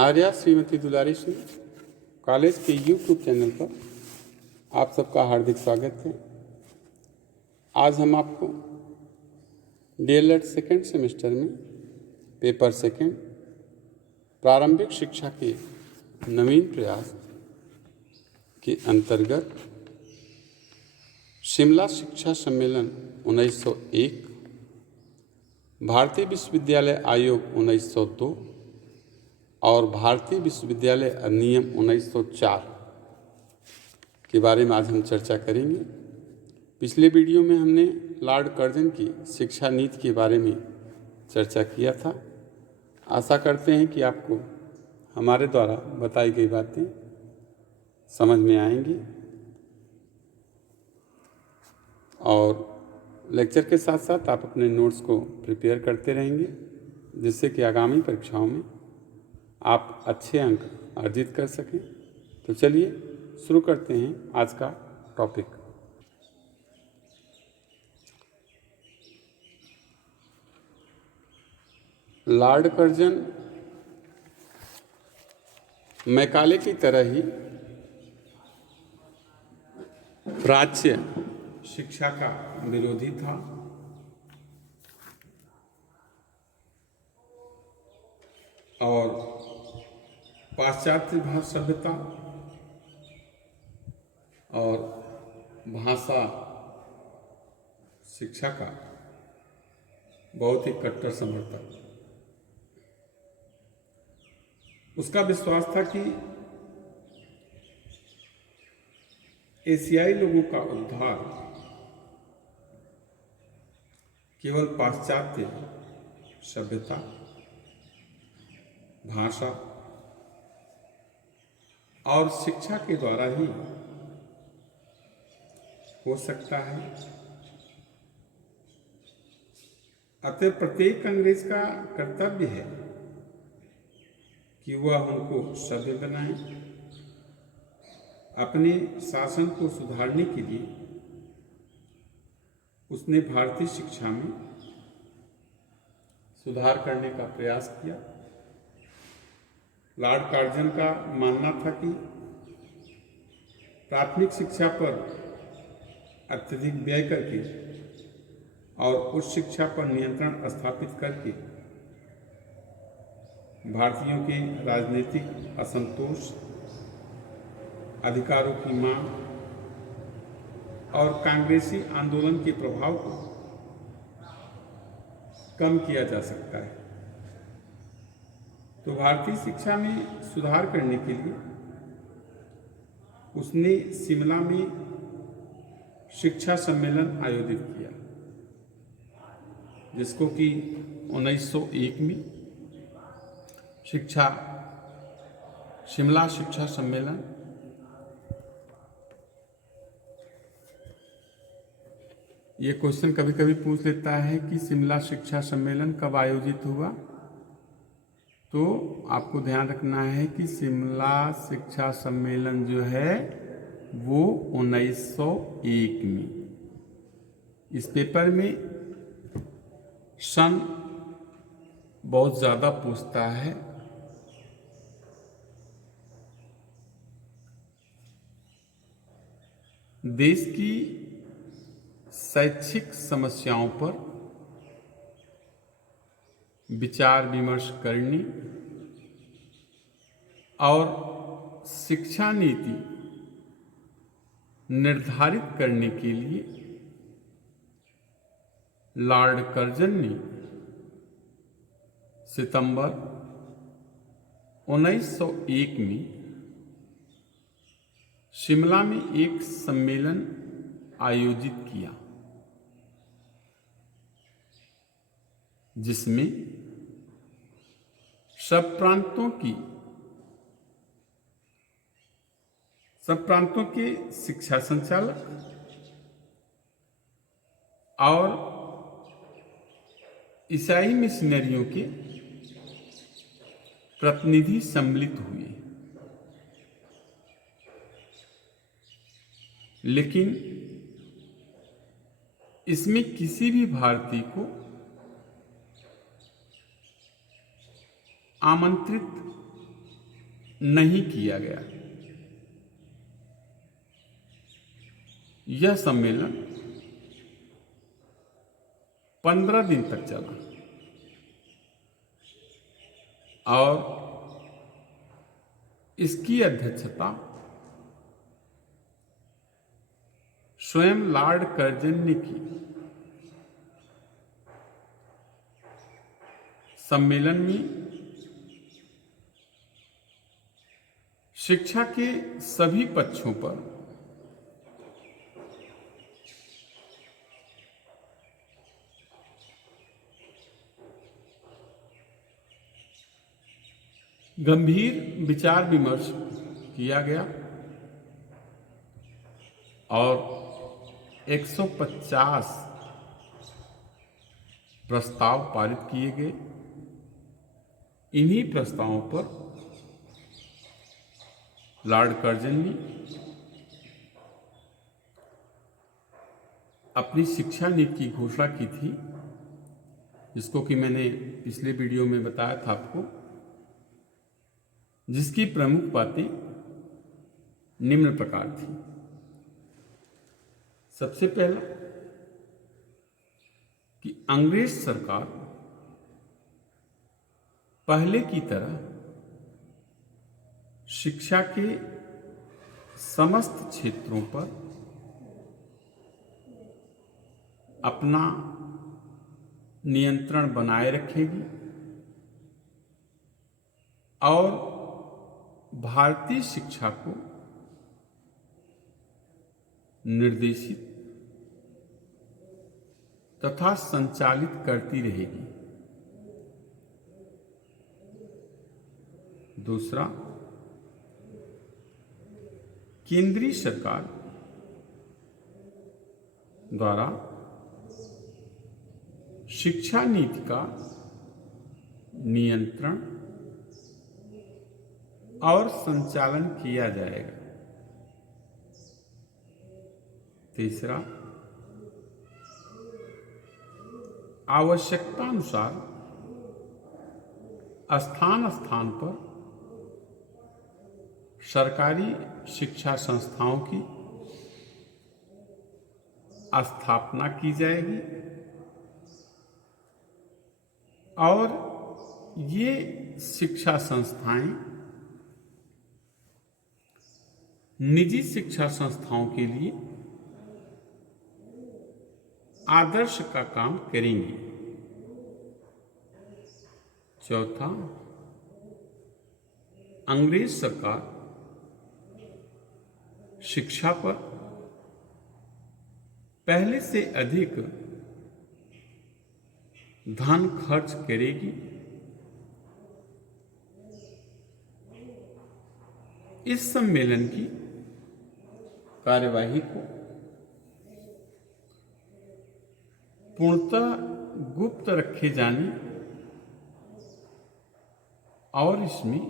आर्या श्रीमती दुलारी Singh college के YouTube channel पर आप सबका हार्दिक स्वागत है। आज हम आपको डीएलएड सेकेंड सेमेस्टर में पेपर सेकेंड प्रारंभिक शिक्षा के नवीन प्रयास के अंतर्गत शिमला शिक्षा सम्मेलन 1901, भारतीय विश्वविद्यालय आयोग 1902 और भारतीय विश्वविद्यालय अधिनियम 1904 के बारे में आज हम चर्चा करेंगे। पिछले वीडियो में हमने लॉर्ड कर्जन की शिक्षा नीति के बारे में चर्चा किया था। आशा करते हैं कि आपको हमारे द्वारा बताई गई बातें समझ में आएंगी और लेक्चर के साथ साथ आप अपने नोट्स को प्रिपेयर करते रहेंगे, जिससे कि आगामी परीक्षाओं में आप अच्छे अंक अर्जित कर सकें। तो चलिए शुरू करते हैं आज का टॉपिक। लॉर्ड कर्जन मैकाले की तरह ही प्राच्य शिक्षा का विरोधी था और पाश्चात्य सभ्यता और भाषा शिक्षा का बहुत ही कट्टर समर्थक। उसका विश्वास था कि एशियाई लोगों का उद्धार केवल पाश्चात्य सभ्यता, भाषा और शिक्षा के द्वारा ही हो सकता है। अतः प्रत्येक अंग्रेज का कर्तव्य है कि वह उनको सभ्य बनाए। अपने शासन को सुधारने के लिए उसने भारतीय शिक्षा में सुधार करने का प्रयास किया। लॉर्ड कर्जन का मानना था कि प्राथमिक शिक्षा पर अत्यधिक व्यय करके और उच्च शिक्षा पर नियंत्रण स्थापित करके भारतीयों के राजनीतिक असंतोष, अधिकारों की मांग और कांग्रेसी आंदोलन के प्रभाव को कम किया जा सकता है। तो भारतीय शिक्षा में सुधार करने के लिए उसने शिमला में शिक्षा सम्मेलन आयोजित किया, जिसको कि 1901 में शिमला शिक्षा सम्मेलन ये क्वेश्चन कभी कभी पूछ लेता है कि शिमला शिक्षा सम्मेलन कब आयोजित हुआ। तो आपको ध्यान रखना है कि शिमला शिक्षा सम्मेलन जो है वो 1901 में। इस पेपर में सन बहुत ज़्यादा पूछता है। देश की शैक्षिक समस्याओं पर विचार विमर्श करने और शिक्षा नीति निर्धारित करने के लिए लॉर्ड कर्जन ने सितंबर 1901 में शिमला में एक सम्मेलन आयोजित किया, जिसमें सब प्रांतों के शिक्षा संचालक और ईसाई मिशनरियों के प्रतिनिधि सम्मिलित हुए। लेकिन इसमें किसी भी भारतीय को आमंत्रित नहीं किया गया। यह सम्मेलन 15 दिन तक चला और इसकी अध्यक्षता स्वयं लॉर्ड कर्जन ने की। सम्मेलन में शिक्षा के सभी पक्षों पर गंभीर विचार विमर्श किया गया और 150 प्रस्ताव पारित किए गए। इन्हीं प्रस्तावों पर लॉर्ड कर्जन ने अपनी शिक्षा नीति की घोषणा की थी, जिसको कि मैंने पिछले वीडियो में बताया था आपको, जिसकी प्रमुख बातें निम्न प्रकार थी। सबसे पहला कि अंग्रेज सरकार पहले की तरह शिक्षा के समस्त क्षेत्रों पर अपना नियंत्रण बनाए रखेगी और भारतीय शिक्षा को निर्देशित तथा संचालित करती रहेगी। दूसरा, केंद्रीय सरकार द्वारा शिक्षा नीति का नियंत्रण और संचालन किया जाएगा। तीसरा, आवश्यकता अनुसार स्थान स्थान पर सरकारी शिक्षा संस्थाओं की स्थापना की जाएगी और ये शिक्षा संस्थाएं निजी शिक्षा संस्थाओं के लिए आदर्श का काम करेंगी। चौथा, अंग्रेज सरकार शिक्षा पर पहले से अधिक धन खर्च करेगी। इस सम्मेलन की कार्यवाही को पूर्णतः गुप्त रखे जाने और इसमें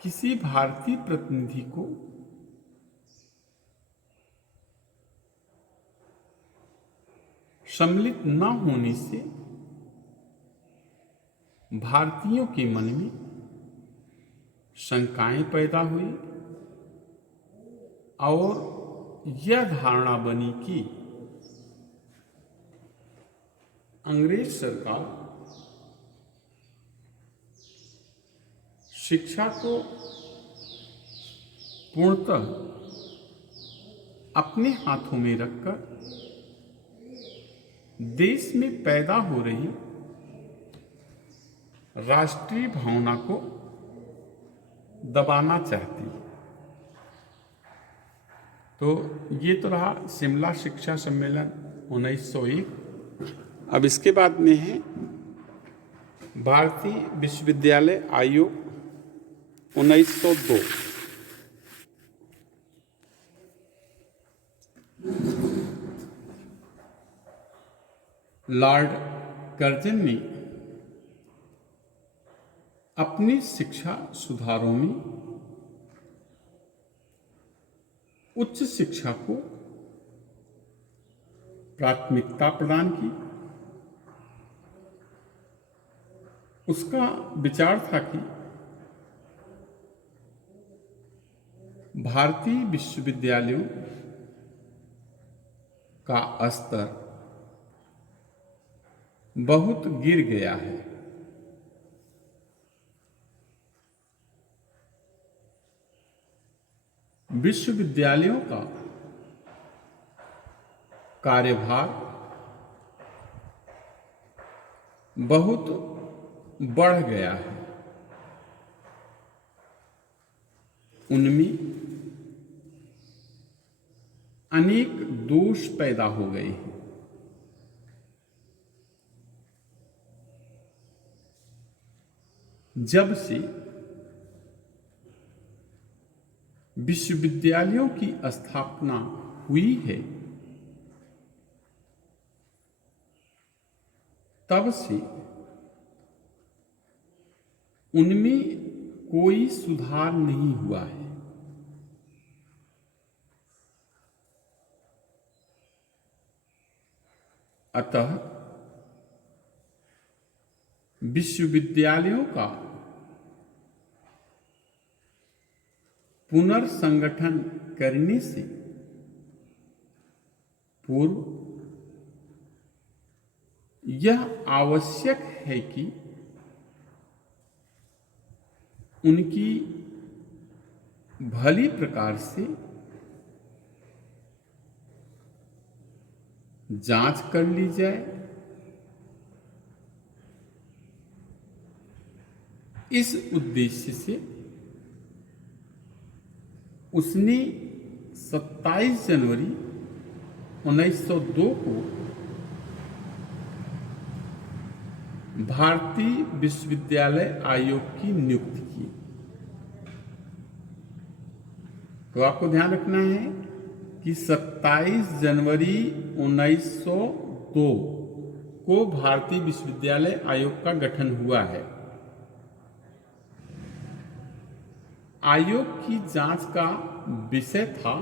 किसी भारतीय प्रतिनिधि को सम्मिलित न होने से भारतीयों के मन में शंकाएं पैदा हुई और यह धारणा बनी कि अंग्रेज सरकार शिक्षा को पूर्णतः अपने हाथों में रखकर देश में पैदा हो रही राष्ट्रीय भावना को दबाना चाहती है। तो ये तो रहा शिमला शिक्षा सम्मेलन 1901। अब इसके बाद में है भारतीय विश्वविद्यालय आयोग 1902। लॉर्ड कर्जन ने अपनी शिक्षा सुधारों में उच्च शिक्षा को प्राथमिकता प्रदान की। उसका विचार था कि भारतीय विश्वविद्यालयों का स्तर बहुत गिर गया है। विश्वविद्यालयों का कार्यभार बहुत बढ़ गया है। उनमें अनेक दोष पैदा हो गए हैं। जब से विश्वविद्यालयों की स्थापना हुई है, तब से उनमें कोई सुधार नहीं हुआ है। अतः विश्वविद्यालयों का पुनर्संगठन करने से पूर्व यह आवश्यक है कि उनकी भली प्रकार से जांच कर ली जाए। इस उद्देश्य से उसने 27 जनवरी 1902 को भारतीय विश्वविद्यालय आयोग की नियुक्ति की। तो आपको ध्यान रखना है कि 27 जनवरी 1902 को भारतीय विश्वविद्यालय आयोग का गठन हुआ है। आयोग की जांच का विषय था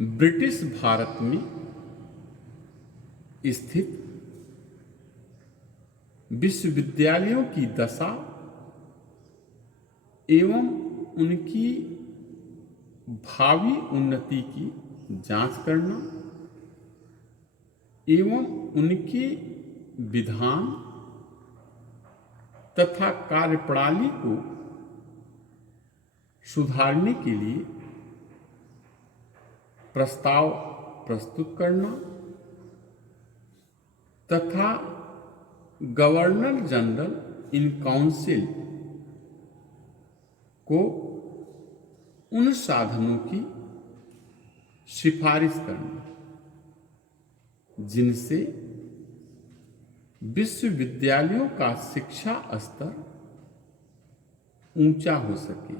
ब्रिटिश भारत में स्थित विश्वविद्यालयों की दशा एवं उनकी भावी उन्नति की जांच करना एवं उनके विधान तथा कार्यप्रणाली को सुधारने के लिए प्रस्ताव प्रस्तुत करना तथा गवर्नर जनरल इन काउंसिल को उन साधनों की सिफारिश करना जिनसे विश्वविद्यालयों का शिक्षा स्तर ऊंचा हो सके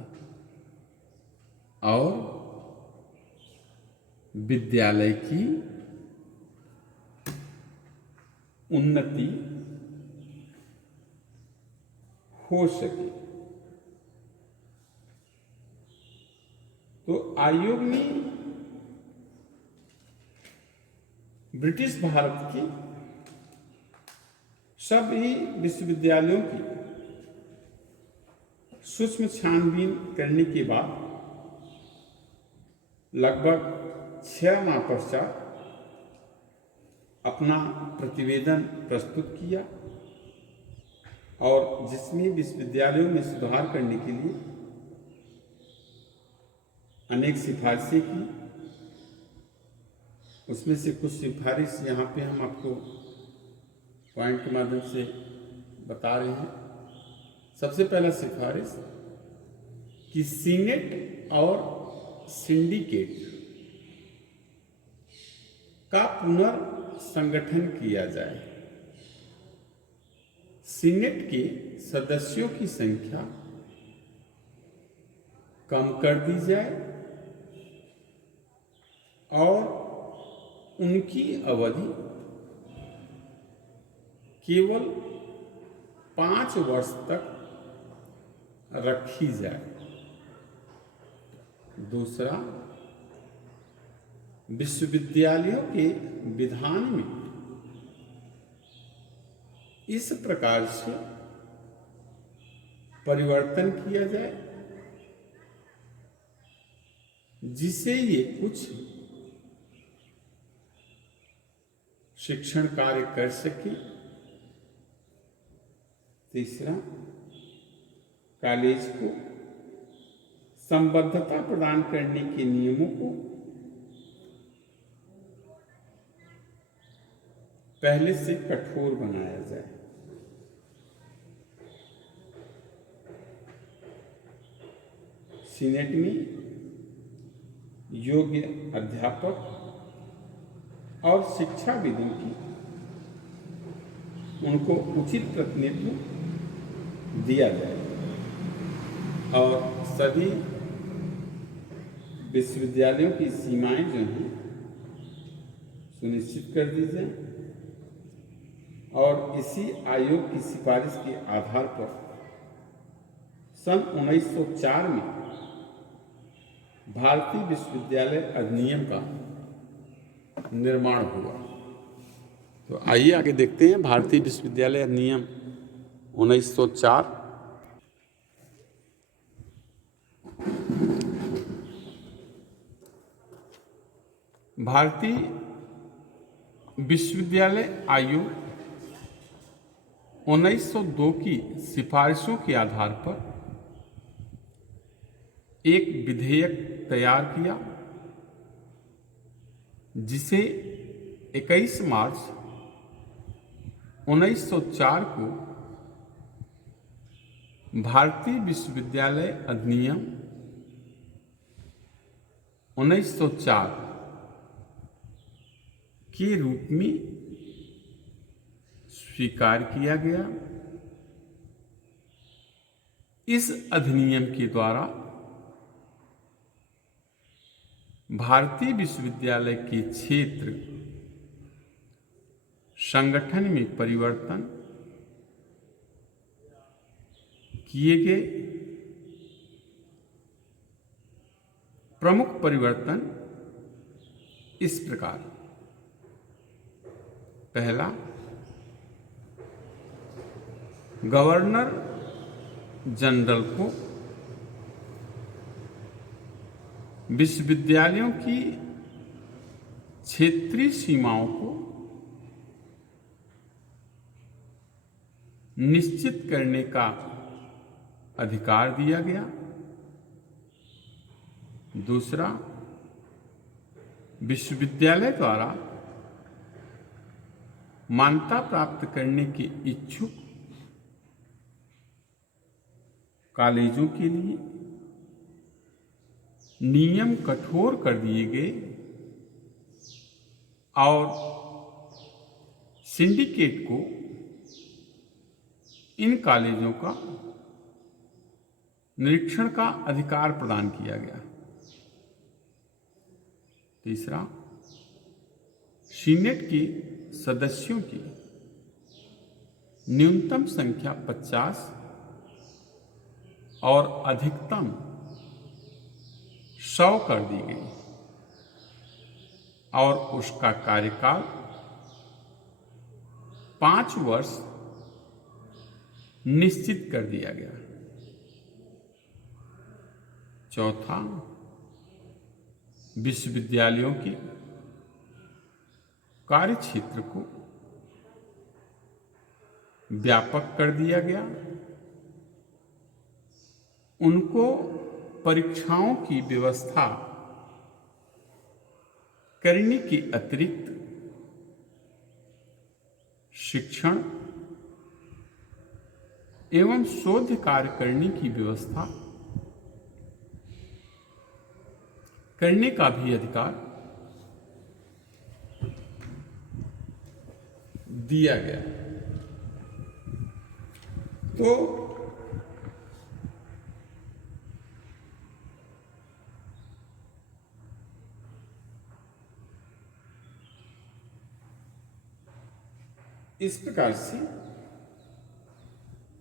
और विद्यालय की उन्नति हो सके। तो आयोग ने ब्रिटिश भारत के सभी विश्वविद्यालयों की सूक्ष्म छानबीन करने के बाद लगभग 6 माह पश्चात अपना प्रतिवेदन प्रस्तुत किया और जिसमें विश्वविद्यालयों में सुधार करने के लिए अनेक सिफारिशें की। उसमें से कुछ सिफारिश यहाँ पे हम आपको पॉइंट के माध्यम से बता रहे हैं। सबसे पहला सिफारिश कि सीनेट और सिंडिकेट का पुनर्संगठन किया जाए। सीनेट के सदस्यों की संख्या कम कर दी जाए और उनकी अवधि केवल 5 वर्ष तक रखी जाए। दूसरा, विश्वविद्यालयों के विधान में इस प्रकार से परिवर्तन किया जाए जिससे ये कुछ शिक्षण कार्य कर सके। तीसरा, कॉलेज को संबद्धता प्रदान करने के नियमों को पहले से कठोर बनाया जाए। सीनेट में योग्य अध्यापक और शिक्षाविदों की उनको उचित प्रतिनिधित्व दिया जाए और सभी विश्वविद्यालयों की सीमाएं जो हैं सुनिश्चित कर दी जाए और इसी आयोग की सिफारिश के आधार पर सन 1904 में भारतीय विश्वविद्यालय अधिनियम का निर्माण हुआ। तो आइए आगे देखते हैं भारतीय विश्वविद्यालय अधिनियम 1904। भारतीय विश्वविद्यालय आयोग 1902 की सिफारिशों के आधार पर एक विधेयक तैयार किया, जिसे 21 मार्च 1904 को भारतीय विश्वविद्यालय अधिनियम 1904 के रूप में स्वीकार किया गया। इस अधिनियम के द्वारा भारतीय विश्वविद्यालय के क्षेत्र संगठन में परिवर्तन किए गए। प्रमुख परिवर्तन इस प्रकार: पहला, गवर्नर जनरल को विश्वविद्यालयों की क्षेत्रीय सीमाओं को निश्चित करने का अधिकार दिया गया। दूसरा, विश्वविद्यालय द्वारा मान्यता प्राप्त करने के इच्छुक कॉलेजों के लिए नियम कठोर कर दिए गए और सिंडिकेट को इन कॉलेजों का निरीक्षण का अधिकार प्रदान किया गया। तीसरा, सीनेट के सदस्यों की न्यूनतम संख्या 50 और अधिकतम 100 कर दी गई और उसका कार्यकाल 5 वर्ष निश्चित कर दिया गया। चौथा, विश्वविद्यालयों के कार्यक्षेत्र को व्यापक कर दिया गया। उनको परीक्षाओं की व्यवस्था करने के अतिरिक्त शिक्षण एवं शोध कार्य करने की व्यवस्था करने का भी अधिकार दिया गया। तो इस प्रकार से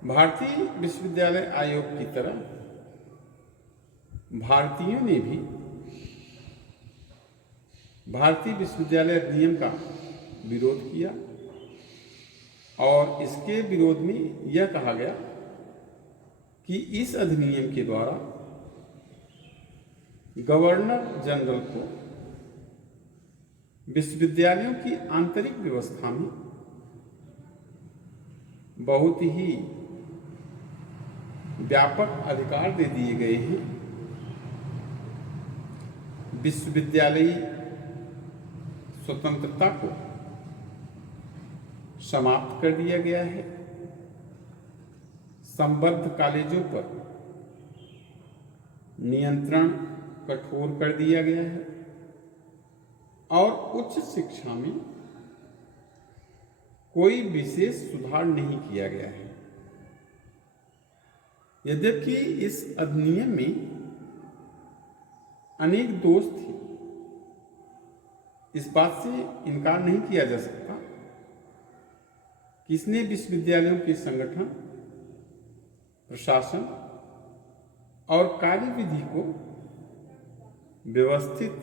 भारतीय विश्वविद्यालय आयोग की तरह भारतीयों ने भी भारतीय विश्वविद्यालय अधिनियम का विरोध किया और इसके विरोध में यह कहा गया कि इस अधिनियम के द्वारा गवर्नर जनरल को विश्वविद्यालयों की आंतरिक व्यवस्था में बहुत ही व्यापक अधिकार दे दिए गए हैं। विश्वविद्यालयी स्वतंत्रता को समाप्त कर दिया गया है। संबद्ध कॉलेजों पर नियंत्रण कठोर कर दिया गया है और उच्च शिक्षा में कोई विशेष सुधार नहीं किया गया है। यद्यपि इस अधिनियम में अनेक दोष थे, इस बात से इनकार नहीं किया जा सकता कि इसने विश्वविद्यालयों के संगठन, प्रशासन और कार्यविधि को व्यवस्थित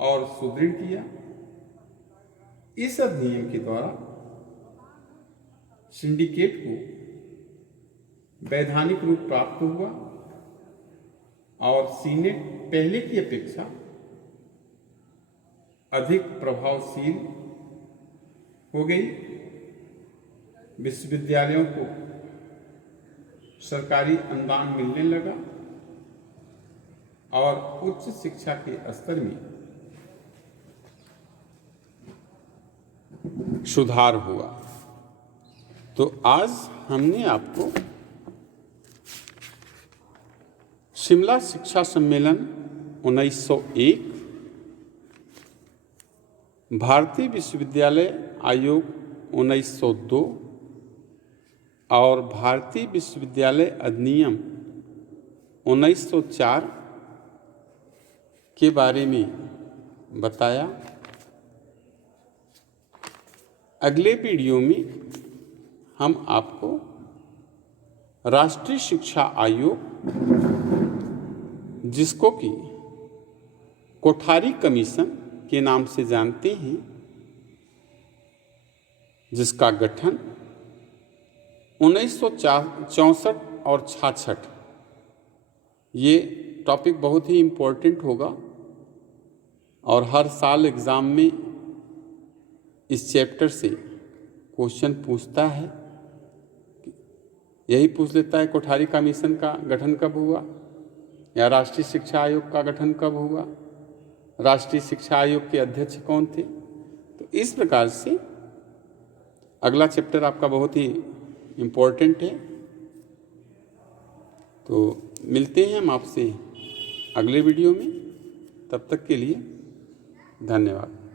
और सुदृढ़ किया। इस अधिनियम के द्वारा सिंडिकेट को वैधानिक रूप प्राप्त हुआ और सीनेट पहले की अपेक्षा अधिक प्रभावशील हो गई। विश्वविद्यालयों को सरकारी अनुदान मिलने लगा और उच्च शिक्षा के स्तर में सुधार हुआ। तो आज हमने आपको शिमला शिक्षा सम्मेलन 1901, भारतीय विश्वविद्यालय आयोग 1902 और भारतीय विश्वविद्यालय अधिनियम 1904 के बारे में बताया। अगले वीडियो में हम आपको राष्ट्रीय शिक्षा आयोग, जिसको कि कोठारी कमीशन के नाम से जानते हैं, जिसका गठन 1964 और 66, ये टॉपिक बहुत ही इम्पोर्टेंट होगा और हर साल एग्ज़ाम में इस चैप्टर से क्वेश्चन पूछता है। यही पूछ लेता है कोठारी कमीशन का गठन कब हुआ, या राष्ट्रीय शिक्षा आयोग का गठन कब हुआ, राष्ट्रीय शिक्षा आयोग के अध्यक्ष कौन थे। तो इस प्रकार से अगला चैप्टर आपका बहुत ही इम्पोर्टेंट है। तो मिलते हैं हम आपसे अगले वीडियो में, तब तक के लिए धन्यवाद।